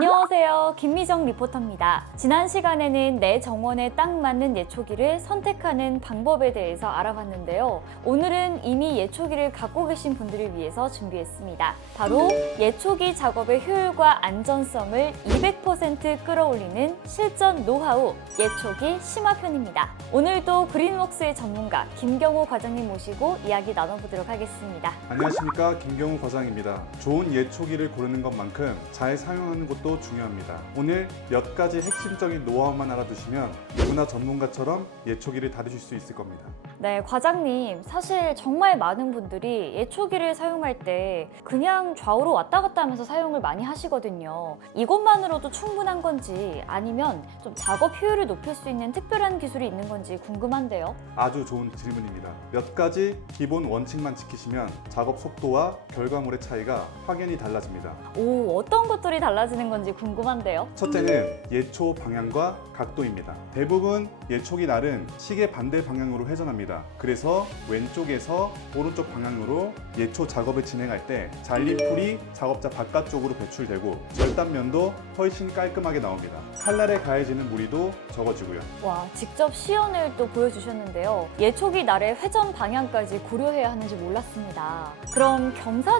안녕하세요. 김미정 리포터입니다. 지난 시간에는 내 정원에 딱 맞는 예초기를 선택하는 방법에 대해서 알아봤는데요. 오늘은 이미 예초기를 갖고 계신 분들을 위해서 준비했습니다. 바로 예초기 작업의 효율과 안전성을 200% 끌어올리는 실전 노하우 예초기 심화편입니다. 오늘도 그린웍스의 전문가 김경호 과장님 모시고 이야기 나눠보도록 하겠습니다. 안녕하십니까, 김경우 과장입니다. 좋은 예초기를 고르는 것만큼 잘 사용하는 것도 중요합니다. 오늘 몇 가지 핵심적인 노하우만 알아두시면 누구나 전문가처럼 예초기를 다루실 수 있을 겁니다. 네, 과장님, 사실 정말 많은 분들이 예초기를 사용할 때 그냥 좌우로 왔다 갔다 하면서 사용을 많이 하시거든요. 이것만으로도 충분한 건지 아니면 좀 작업 효율을 높일 수 있는 특별한 기술이 있는 건지 궁금한데요. 아주 좋은 질문입니다. 몇 가지 기본 원칙만 지키시면 작업 속도와 결과물의 차이가 확연히 달라집니다. 오, 어떤 것들이 달라지는 건지 궁금한데요. 첫째는 예초 방향과 각도입니다. 대부분 예초기 날은 시계 반대 방향으로 회전합니다. 그래서 왼쪽에서 오른쪽 방향으로 예초 작업을 진행할 때 잘린 풀이 작업자 바깥쪽으로 배출되고 절단면도 훨씬 깔끔하게 나옵니다. 칼날에 가해지는 무리도 적어지고요. 와, 직접 시연을 또 보여주셨는데요. 예초기 날의 회전 방향까지 고려해야 하는지 몰랐습니다. 그럼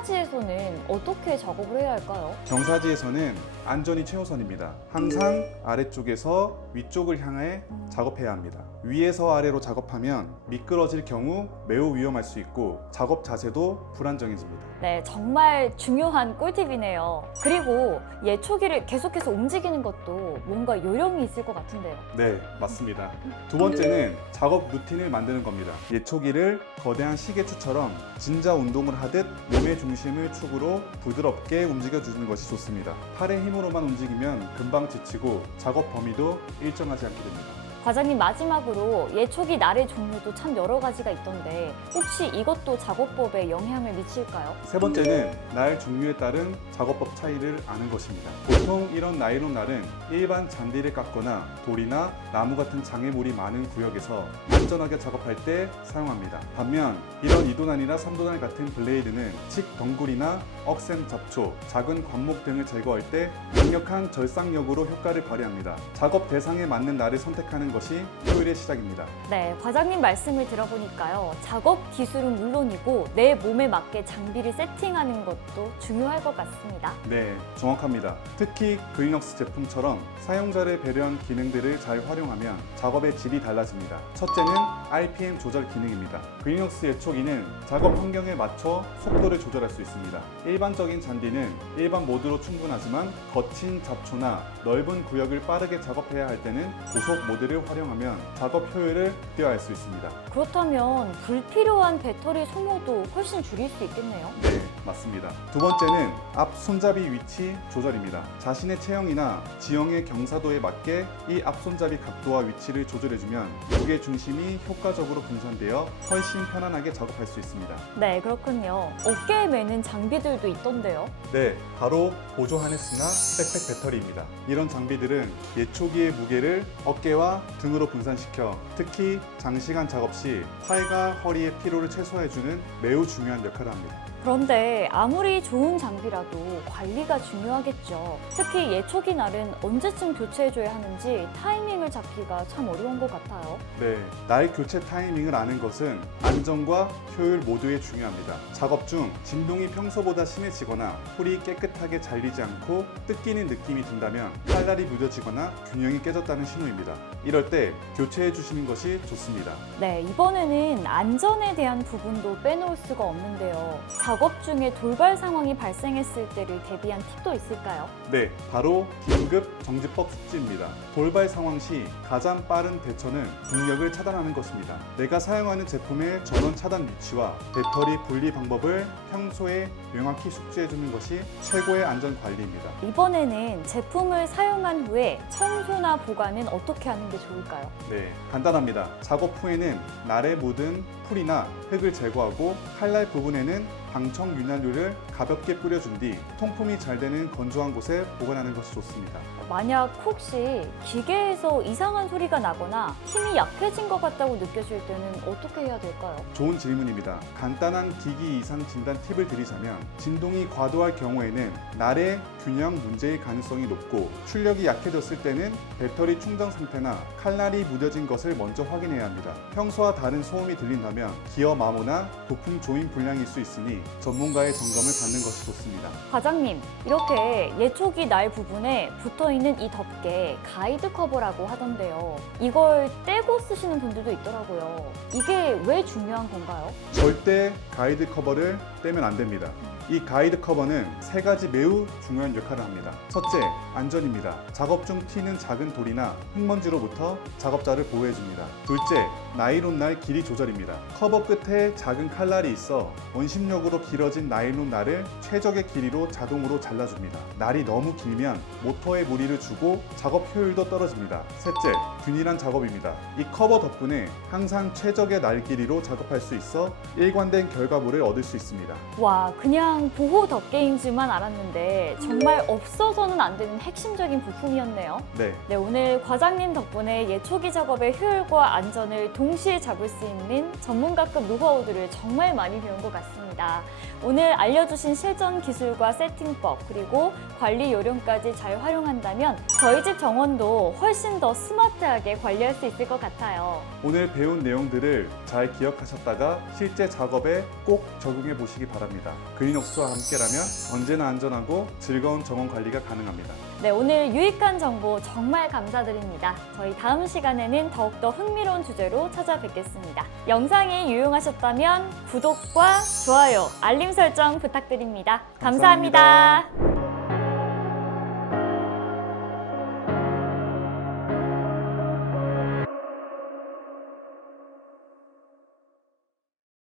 경사지에서는 어떻게 작업을 해야 할까요? 경사지에서는 안전이 최우선입니다. 항상 아래쪽에서 위쪽을 향해 작업해야 합니다. 위에서 아래로 작업하면 미끄러질 경우 매우 위험할 수 있고 작업 자세도 불안정해집니다. 네, 정말 중요한 꿀팁이네요. 그리고 예초기를 계속해서 움직이는 것도 뭔가 요령이 있을 것 같은데요. 네, 맞습니다. 두 번째는 작업 루틴을 만드는 겁니다. 예초기를 거대한 시계추처럼 진자 운동을 하듯 몸의 중심을 축으로 부드럽게 움직여주는 것이 좋습니다. 팔의 힘으로만 움직이면 금방 지치고 작업 범위도 일정하지 않게 됩니다. 과장님, 마지막으로 예초기 날의 종류도 참 여러 가지가 있던데 혹시 이것도 작업법에 영향을 미칠까요? 세 번째는 날 종류에 따른 작업법 차이를 아는 것입니다. 보통 이런 나일론 날은 일반 잔디를 깎거나 돌이나 나무 같은 장애물이 많은 구역에서 안전하게 작업할 때 사용합니다. 반면 이런 2도난이나 3도난 같은 블레이드는 칡덩굴이나 억센 잡초, 작은 관목 등을 제거할 때 강력한 절삭력으로 효과를 발휘합니다. 작업 대상에 맞는 날을 선택하는 것이 효율의 시작입니다. 네, 과장님 말씀을 들어보니까요. 작업 기술은 물론이고 내 몸에 맞게 장비를 세팅하는 것도 중요할 것 같습니다. 네, 정확합니다. 특히 그린웍스 제품처럼 사용자를 배려한 기능들을 잘 활용하면 작업의 질이 달라집니다. 첫째는 RPM 조절 기능입니다. 그린웍스 예초기는 작업 환경에 맞춰 속도를 조절할 수 있습니다. 일반적인 잔디는 일반 모드로 충분하지만 거친 잡초나 넓은 구역을 빠르게 작업해야 할 때는 고속 모드를 활용하면 작업 효율을 극대화할 수 있습니다. 그렇다면 불필요한 배터리 소모도 훨씬 줄일 수 있겠네요. 네, 맞습니다. 두 번째는 앞 손잡이 위치 조절입니다. 자신의 체형이나 지형의 경사도에 맞게 이 앞 손잡이 각도와 위치를 조절해주면 무게 중심이 효과적으로 분산되어 훨씬 편안하게 작업할 수 있습니다. 네, 그렇군요. 어깨에 매는 장비들도 있던데요. 네, 바로 보조 하네스나 백팩 배터리입니다. 이런 장비들은 예초기의 무게를 어깨와 등으로 분산시켜 특히 장시간 작업 시 팔과 허리의 피로를 최소화해주는 매우 중요한 역할을 합니다. 그런데 아무리 좋은 장비라도 관리가 중요하겠죠. 특히 예초기 날은 언제쯤 교체해줘야 하는지 타이밍을 잡기가 참 어려운 것 같아요. 네, 날 교체 타이밍을 아는 것은 안전과 효율 모두에 중요합니다. 작업 중 진동이 평소보다 심해지거나 풀이 깨끗하게 잘리지 않고 뜯기는 느낌이 든다면 칼날이 무뎌지거나 균형이 깨졌다는 신호입니다. 이럴 때 교체해 주시는 것이 좋습니다. 네, 이번에는 안전에 대한 부분도 빼놓을 수가 없는데요. 작업 중에 돌발 상황이 발생했을 때를 대비한 팁도 있을까요? 네, 바로 긴급 정지법 숙지입니다. 돌발 상황 시 가장 빠른 대처는 동력을 차단하는 것입니다. 내가 사용하는 제품의 전원 차단 위치와 배터리 분리 방법을 평소에 명확히 숙지해주는 것이 최고의 안전 관리입니다. 이번에는 제품을 사용한 후에 청소나 보관은 어떻게 하는 게 좋을까요? 네, 간단합니다. 작업 후에는 날에 묻은 풀이나 흙을 제거하고 칼날 부분에는 방청 윤활유를 가볍게 뿌려준 뒤 통풍이 잘 되는 건조한 곳에 보관하는 것이 좋습니다. 만약 혹시 기계에서 이상한 소리가 나거나 힘이 약해진 것 같다고 느껴질 때는 어떻게 해야 될까요? 좋은 질문입니다. 간단한 기기 이상 진단 팁을 드리자면 진동이 과도할 경우에는 날의 균형 문제일 가능성이 높고 출력이 약해졌을 때는 배터리 충전 상태나 칼날이 무뎌진 것을 먼저 확인해야 합니다. 평소와 다른 소음이 들린다면 기어 마모나 부품 조임 불량일 수 있으니 전문가의 점검을 받는 것이 좋습니다. 과장님, 이렇게 예초기 날 부분에 붙어있는 이 덮개 가이드 커버라고 하던데요. 이걸 떼고 쓰시는 분들도 있더라고요. 이게 왜 중요한 건가요? 절대 가이드 커버를 떼면 안 됩니다. 이 가이드 커버는 세 가지 매우 중요한 역할을 합니다. 첫째, 안전입니다. 작업 중 튀는 작은 돌이나 흙먼지로부터 작업자를 보호해줍니다. 둘째, 나일론 날 길이 조절입니다. 커버 끝에 작은 칼날이 있어 원심력으로 길어진 나일론 날을 최적의 길이로 자동으로 잘라줍니다. 날이 너무 길면 모터에 무리를 주고 작업 효율도 떨어집니다. 셋째, 균일한 작업입니다. 이 커버 덕분에 항상 최적의 날 길이로 작업할 수 있어 일관된 결과물을 얻을 수 있습니다. 와, 그냥 보호 덮개인 줄만 알았는데 정말 없어서는 안 되는 핵심적인 부품이었네요. 네. 오늘 과장님 덕분에 예초기 작업의 효율과 안전을 동시에 잡을 수 있는 전문가급 노하우들을 정말 많이 배운 것 같습니다. 오늘 알려주신 실전 기술과 세팅법 그리고 관리 요령까지 잘 활용한다면 저희 집 정원도 훨씬 더 스마트하게 관리할 수 있을 것 같아요. 오늘 배운 내용들을 잘 기억하셨다가 실제 작업에 꼭 적용해 보시기 바랍니다. 그린웍스와 함께라면 언제나 안전하고 즐거운 정원 관리가 가능합니다. 네, 오늘 유익한 정보 정말 감사드립니다. 저희 다음 시간에는 더욱더 흥미로운 주제로 찾아뵙겠습니다. 영상이 유용하셨다면 구독과 좋아요, 알림 설정 부탁드립니다. 감사합니다.